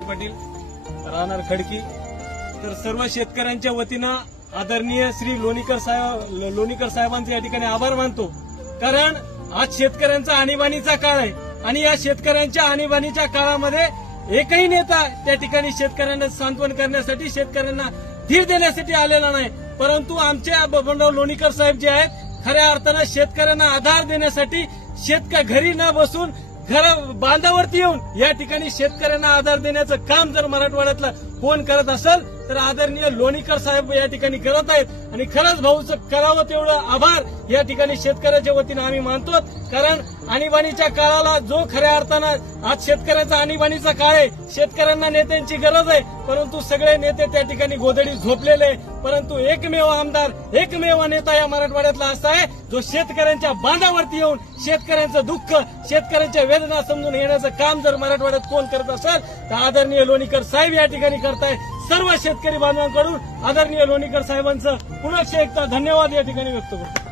पाटील राहणार खडकी। तर सर्व शेतकऱ्यांच्या वतीनं आदरणीय श्री लोणीकर साहेबांचे या ठिकाणी आभार मानतो, कारण आज शेतकऱ्यांचा आणीबाणीचा काळ आहे आणि या शेतकऱ्यांच्या आणीबाणीच्या काळामध्ये एकही नेता त्या ठिकाणी शेतकऱ्यांना सांत्वन करण्यासाठी, शेतकऱ्यांना धीर देण्यासाठी आलेला नाही, परंतु आमचे बबनराव लोणीकर साहेब जे आहेत खऱ्या अर्थानं शेतकऱ्यांना आधार देण्यासाठी घरी न बसून घर बांधावरती येऊन या ठिकाणी शेतकऱ्यांना आधार देण्याचं काम जर मराठवाड्यातला कोण करत असेल तर आदरणीय लोणीकर साहेब या ठिकाणी करत आहेत। आणि खरंच भाऊचं करावं तेवढं आभार या ठिकाणी शेतकऱ्याच्या वतीनं आम्ही मानतो, कारण आणीबाणीच्या काळाला जो खऱ्या अर्थानं आज शेतकऱ्याचा आणीबाणीचा काळ आहे, शेतकऱ्यांना नेत्यांची गरज आहे, परंतु सगळे नेते त्या ठिकाणी गोधडी झोपलेले, परंतु एकमेव आमदार, एकमेव नेता या मराठवाड्यातला असा आहे जो शेतकऱ्यांच्या बांधावरती येऊन शेतकऱ्यांचं दुःख, शेतकऱ्यांच्या वेदना समजून घेण्याचं काम जर मराठवाड्यात कोण करत असेल तर आदरणीय लोणीकर साहेब या ठिकाणी करताय। सर्व शेतकरी बांधवांकडून आदरणीय लोणीकर साहेबांचं पुनश्च एकदा धन्यवाद या ठिकाणी व्यक्त करतो।